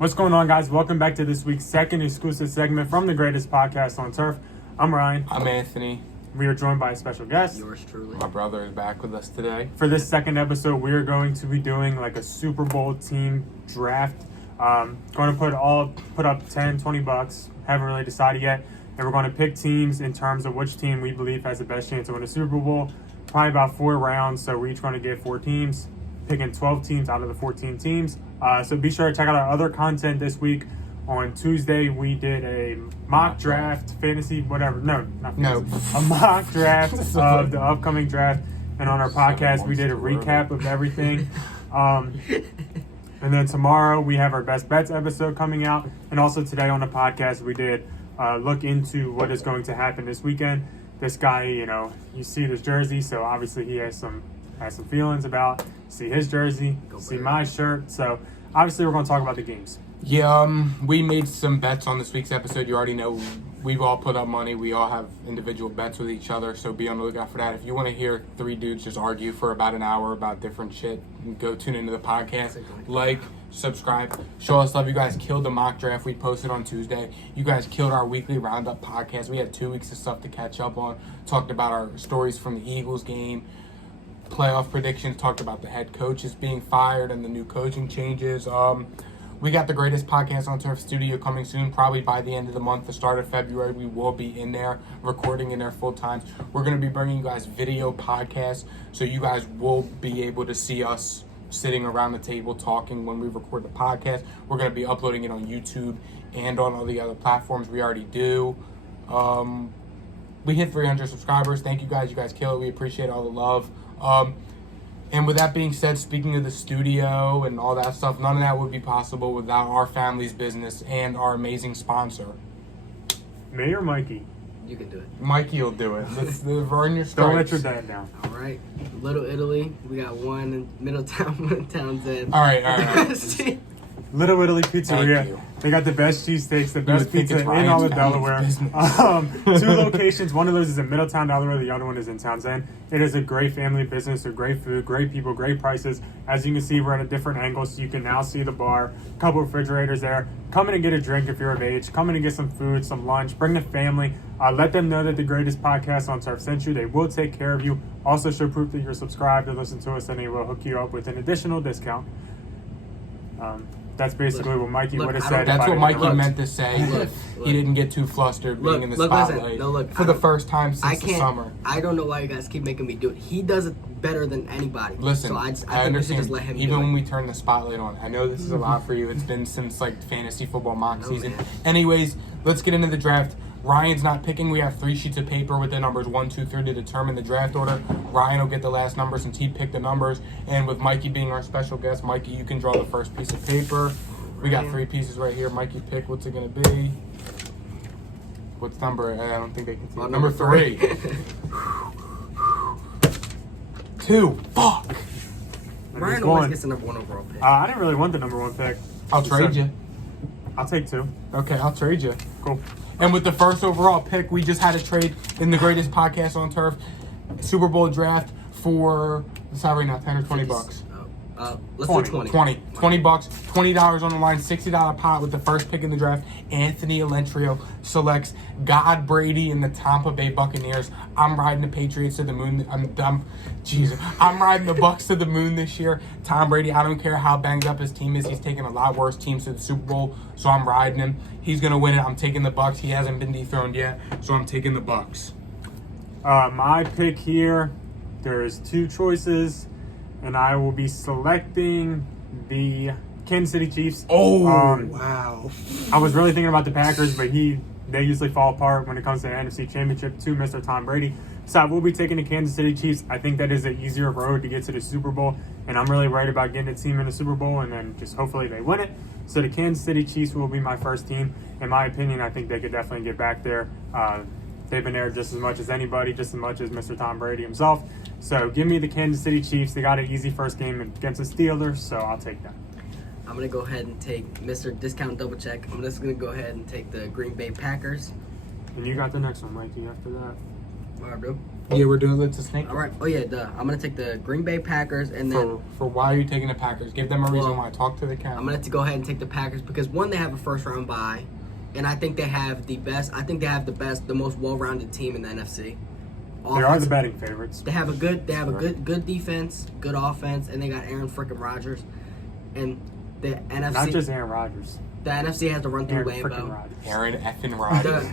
What's going on, guys? Welcome back to this week's second exclusive segment from the greatest podcast on turf. I'm Ryan. I'm Anthony. We are joined by a special guest. Yours truly. My brother is back with us today. For this second episode, we are going to be doing like a Super Bowl team draft. Going to put up 10, 20 bucks. Haven't really decided yet. And we're going to pick teams in terms of which team we believe has the best chance to win a Super Bowl. Probably about 4 rounds, so we're each going to get 4 teams. Picking 12 teams out of the 14 teams. So be sure to check out our other content this week. On Tuesday, we did a mock draft, fantasy, whatever. No, not fantasy. A mock draft of the upcoming draft. And on our podcast, we did a recap of everything. And then tomorrow, we have our Best Bets episode coming out. And also today on the podcast, we did look into what is going to happen this weekend. This guy, you see this jersey, so obviously he has some feelings about. See his jersey, see my shirt. So obviously we're going to talk about the games. Yeah, we made some bets on this week's episode. You already know we've all put up money. We all have individual bets with each other, so be on the lookout for that. If you want to hear 3 dudes just argue for about an hour about different shit, go tune into the podcast. Like, subscribe, show us love. You guys killed the mock draft we posted on Tuesday. You guys killed our weekly roundup podcast. We had 2 weeks of stuff to catch up on. Talked about our stories from the Eagles game. Playoff predictions, talked about the head coaches being fired and the new coaching changes. We got the greatest podcast on turf studio coming soon, probably by the end of the month, the start of February. We will be in there, recording in there full time. We're going to be bringing you guys video podcasts, so you guys will be able to see us sitting around the table talking when we record the podcast. We're going to be uploading it on YouTube and on all the other platforms. We already do. We hit 300 subscribers. Thank you guys. You guys kill it. We appreciate all the love. And with that being said, speaking of the studio and all that stuff, none of that would be possible without our family's business and our amazing sponsor. Me or Mikey? You can do it. Mikey will do it. Let's earn your stripes. Don't let your dad down. All right. Little Italy. We got one in Middletown, one in Townsend. All right. Little Italy Pizzeria. Thank you. They got the best cheesesteaks, the You best would think pizza it's in all of Ryan's Delaware. 2 locations. One of those is in Middletown, Delaware. The other one is in Townsend. It is a great family business. They're great food, great people, great prices. As you can see, we're at a different angle, so you can now see the bar. A couple refrigerators there. Come in and get a drink if you're of age. Come in and get some food, some lunch. Bring the family. Let them know that the greatest podcast on turf sent you. They will take care of you. Also show proof that you're subscribed to listen to us, and they will hook you up with an additional discount. That's basically what Mikey would have said. That's what Mikey meant to say. Look. He didn't get too flustered being in the spotlight for the first time since the summer. I don't know why you guys keep making me do it. He does it better than anybody. Listen, so I understand. we should just let him Even do when it. we turn the spotlight on, I know this is a lot for you. It's been since like fantasy football mock season. Man. Anyways, let's get into the draft. Ryan's not picking. We have 3 sheets of paper with the numbers 1, 2, 3 to determine the draft order. Ryan will get the last number since he picked the numbers. And with Mikey being our special guest, Mikey, you can draw the first piece of paper. We got 3 pieces right here. Mikey, pick what's it going to be. What's number? I don't think they can see it. Number 3. 2. Fuck. Ryan always gets the number 1 overall pick. I didn't really want the number 1 pick. I'll trade you. I'll take 2. Okay, I'll trade you. Cool. And with the first overall pick, we just had a trade in the greatest podcast on turf, Super Bowl draft for, what's that right now, 10 or 20 bucks? Let's do 20. 20 bucks, $20 on the line, $60 pot with the first pick in the draft. Anthony Alentrio selects God Brady and the Tampa Bay Buccaneers. I'm riding the Patriots to the moon. I'm riding the Bucs to the moon this year. Tom Brady, I don't care how banged up his team is. He's taken a lot worse teams to the Super Bowl, so I'm riding him. He's going to win it. I'm taking the Bucs. He hasn't been dethroned yet, so I'm taking the Bucs. My pick here, there's 2 choices. And I will be selecting the Kansas City Chiefs. Oh, wow. I was really thinking about the Packers, but they usually fall apart when it comes to the NFC Championship to Mr. Tom Brady. So I will be taking the Kansas City Chiefs. I think that is an easier road to get to the Super Bowl. And I'm really worried about getting a team in the Super Bowl and then just hopefully they win it. So the Kansas City Chiefs will be my first team. In my opinion, I think they could definitely get back there. They've been there just as much as anybody, just as much as Mr. Tom Brady himself. So give me the Kansas City Chiefs. They got an easy first game against the Steelers, so I'll take that. I'm going to go ahead and take Mr. Discount Double Check. I'm just going to go ahead and take the Green Bay Packers. And you got the next one, Mikey, after that. All right, bro. Yeah, we're doing Let's a Snake. All right. Oh yeah, I'm gonna take the Green Bay Packers, and then For why are you taking the Packers? Give them a reason Well, why. Talk to the camera. I'm gonna have to go ahead and take the Packers because one, they have a first round bye, and I think they have the best. I think they have the most well-rounded team in the NFC. They are the betting favorites. They have a good good defense, good offense, and they got Aaron frickin' Rodgers, and the NFC. Not just Aaron Rodgers. The NFC has to run through Aaron frickin' Lambeau. Rodgers. Aaron effing Rodgers.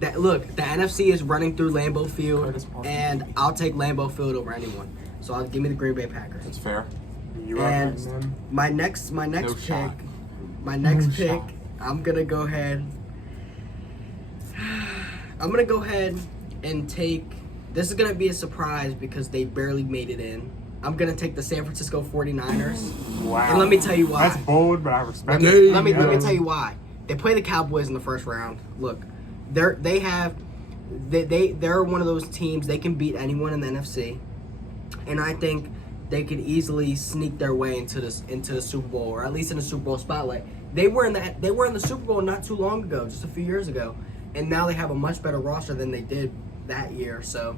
The NFC is running through Lambeau Field, Curtis Parker. and I'll take Lambeau Field over anyone. So I'll give me the Green Bay Packers. That's fair. You are And betting them? my next No pick, shot. shot. I'm gonna go ahead. I'm gonna go ahead and take. This is gonna be a surprise because they barely made it in. I'm gonna take the San Francisco 49ers. Wow. And let me tell you why. That's bold, but I respect Let it. me- Let me tell you why. They play the Cowboys in the first round. Look, they're one of those teams. They can beat anyone in the NFC, and I think they could easily sneak their way into the Super Bowl, or at least in the Super Bowl spotlight. They were in the Super Bowl not too long ago, just a few years ago, and now they have a much better roster than they did that year. So,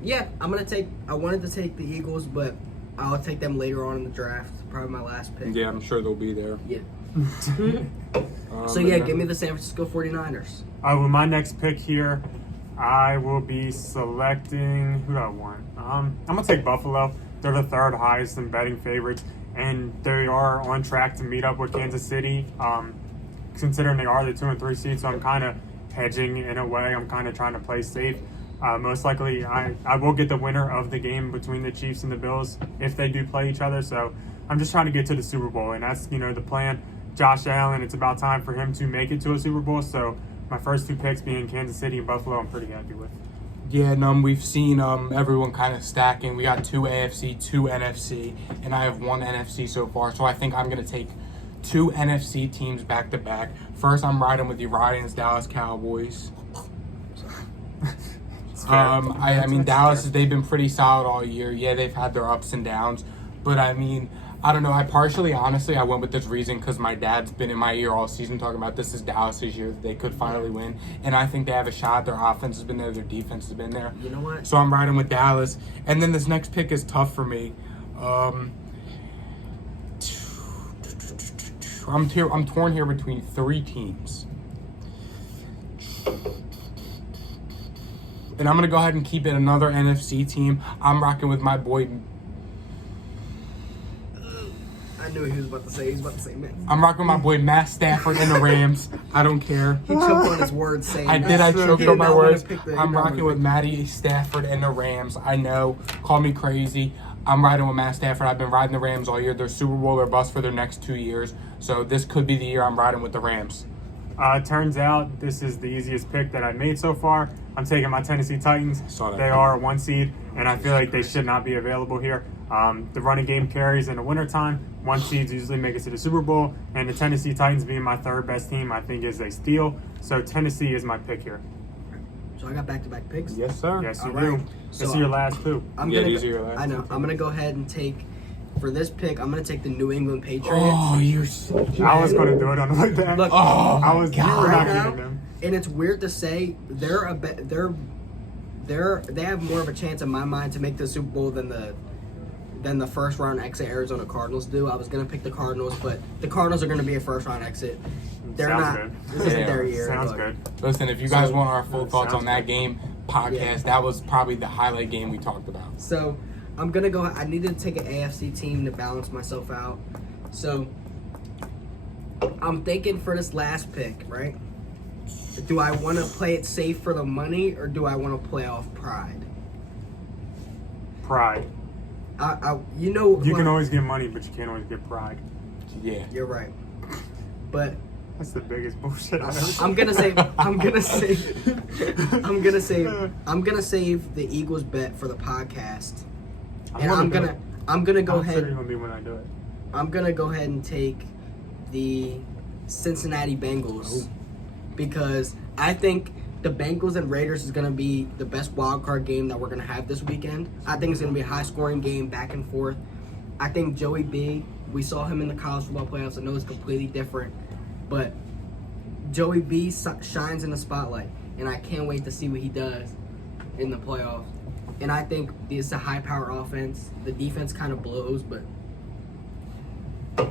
yeah, I wanted to take the Eagles, but I'll take them later on in the draft. Probably my last pick. Yeah, I'm sure they'll be there. Yeah. So and yeah, then- give me the San Francisco 49ers. With my next pick here, I will be selecting. Who do I want? I'm gonna take Buffalo. They're the third highest in betting favorites, and they are on track to meet up with Kansas City. Considering they are the 2 and 3 seed, so I'm kind of hedging in a way. I'm kind of trying to play safe. Most likely, I will get the winner of the game between the Chiefs and the Bills if they do play each other. So I'm just trying to get to the Super Bowl, and that's the plan. Josh Allen, it's about time for him to make it to a Super Bowl. So my first two picks being Kansas City and Buffalo, I'm pretty happy with. Yeah, and we've seen everyone kind of stacking. We got 2 AFC, 2 NFC, and I have 1 NFC so far. So I think I'm going to take 2 NFC teams back to back. First, I'm riding with the Dallas Cowboys. I mean, Dallas, they've been pretty solid all year. Yeah, they've had their ups and downs. But, I mean, I don't know. Honestly, I went with this reason because my dad's been in my ear all season talking about this is Dallas's year. They could finally win. And I think they have a shot. Their offense has been there. Their defense has been there. You know what? So I'm riding with Dallas. And then this next pick is tough for me. I'm torn here between 3 teams. And I'm going to go ahead and keep it another NFC team. I'm rocking with my boy. I knew he was about to say. He was about to say, man. I'm rocking with my boy Matt Stafford and the Rams. I don't care. He choked on his words saying. I did. I choked on my words. I'm rocking with me. Matty Stafford and the Rams. I know. Call me crazy. I'm riding with Matt Stafford. I've been riding the Rams all year. They're Super Bowl or bust for their next 2 years. So this could be the year I'm riding with the Rams. Turns out this is the easiest pick that I've made so far. I'm taking my Tennessee Titans. Saw that. They are a 1 seed, and I feel like they should not be available here. The running game carries in the wintertime. 1 seeds usually make it to the Super Bowl, and the Tennessee Titans being my third best team, I think is a steal. So Tennessee is my pick here. So I got back-to-back picks. Yes, sir. Yes, you All do. right. This So is your last 2. These are your last I know. 2. I'm gonna go ahead and take. For this pick, I'm gonna take the New England Patriots. Oh, you're so I was going to do it on like that. Look, I was. You were not right now, getting them. and it's weird to say they have more of a chance in my mind to make the Super Bowl than the first round exit Arizona Cardinals do. I was gonna pick the Cardinals, but the Cardinals are gonna be a first round exit. They're Sounds not. good. This isn't Yeah, their year. Sounds Look. good. Listen, if you guys So- want our full thoughts Sounds on that good. game podcast, Yeah. that was probably the highlight game we talked about. So I'm gonna go. I needed to take an AFC team to balance myself out. So I'm thinking for this last pick, right? Do I want to play it safe for the money, or do I want to play off pride? Pride. You know, You can always get money, but you can't always get pride. Yeah. You're right, but That's the biggest bullshit I've ever I'm gonna save. I'm gonna save the Eagles bet for the podcast, and I'm gonna go I'm sure ahead. you're gonna be when I do it. I'm gonna go ahead and take the Cincinnati Bengals because I think the Bengals and Raiders is gonna be the best wild card game that we're gonna have this weekend. I think it's gonna be a high scoring game, back and forth. I think Joey B. We saw him in the college football playoffs. I know it's completely different, but Joey B. shines in the spotlight, and I can't wait to see what he does in the playoffs. And I think it's a high-power offense. The defense kind of blows, but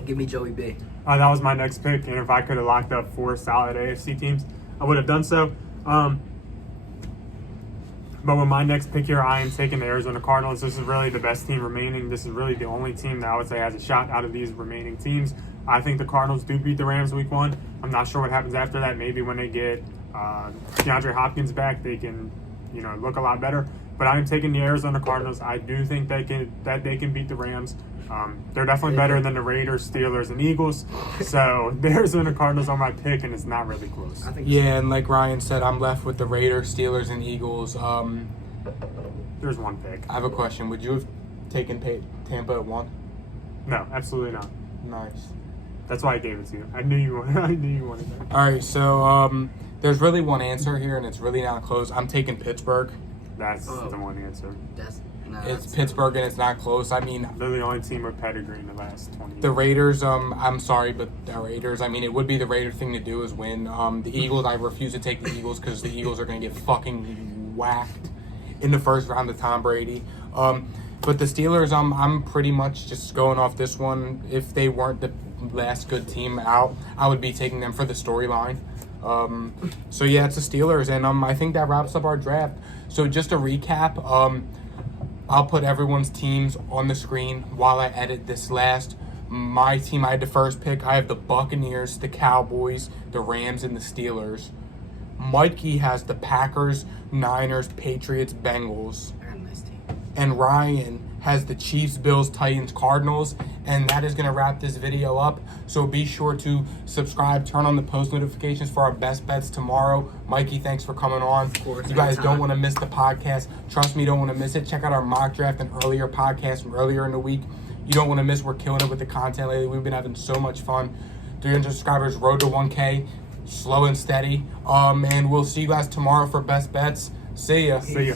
give me Joey B. That was my next pick, and if I could have locked up 4 solid AFC teams, I would have done so. But with my next pick here, I am taking the Arizona Cardinals. This is really the best team remaining. This is really the only team that I would say has a shot out of these remaining teams. I think the Cardinals do beat the Rams week 1. I'm not sure what happens after that. Maybe when they get DeAndre Hopkins back, they can, look a lot better. But I'm taking the Arizona Cardinals. I do think they can beat the Rams. They're definitely better than the Raiders, Steelers, and Eagles. So the Arizona Cardinals are my pick, and it's not really close. I think Yeah, and like Ryan said, I'm left with the Raiders, Steelers, and Eagles. There's one pick. I have a question. Would you have taken Tampa at 1? No, absolutely not. Nice. That's why I gave it to you. I knew you wanted that. All right, so there's really one answer here, and it's really not close. I'm taking Pittsburgh. That's the one answer. It's Pittsburgh, and it's not close. I mean, They're the only team with pedigree in the last 20 years. the Raiders, I'm sorry, but the Raiders, I mean, it would be the Raider thing to do is win. The Eagles, I refuse to take the Eagles because the Eagles are going to get fucking whacked in the first round of Tom Brady. But the Steelers, I'm pretty much just going off this one. If they weren't the last good team out, I would be taking them for the storyline. So yeah, it's the Steelers, and I think that wraps up our draft. So just to recap, I'll put everyone's teams on the screen while I edit this last. My team, I had the first pick. I have the Buccaneers, the Cowboys, the Rams, and the Steelers. Mikey has the Packers, Niners, Patriots, Bengals. I got a nice team. And Ryan has the Chiefs, Bills, Titans, Cardinals. And that is going to wrap this video up. So be sure to subscribe, turn on the post notifications for our best bets tomorrow. Mikey, thanks for coming on. Of course, you guys anytime. don't want to miss the podcast. Trust me, you don't want to miss it. Check out our mock draft and earlier podcast from earlier in the week. You don't want to miss. We're killing it with the content lately. We've been having so much fun. 300 subscribers, road to 1K. Slow and steady. And we'll see you guys tomorrow for best bets. See ya. See ya.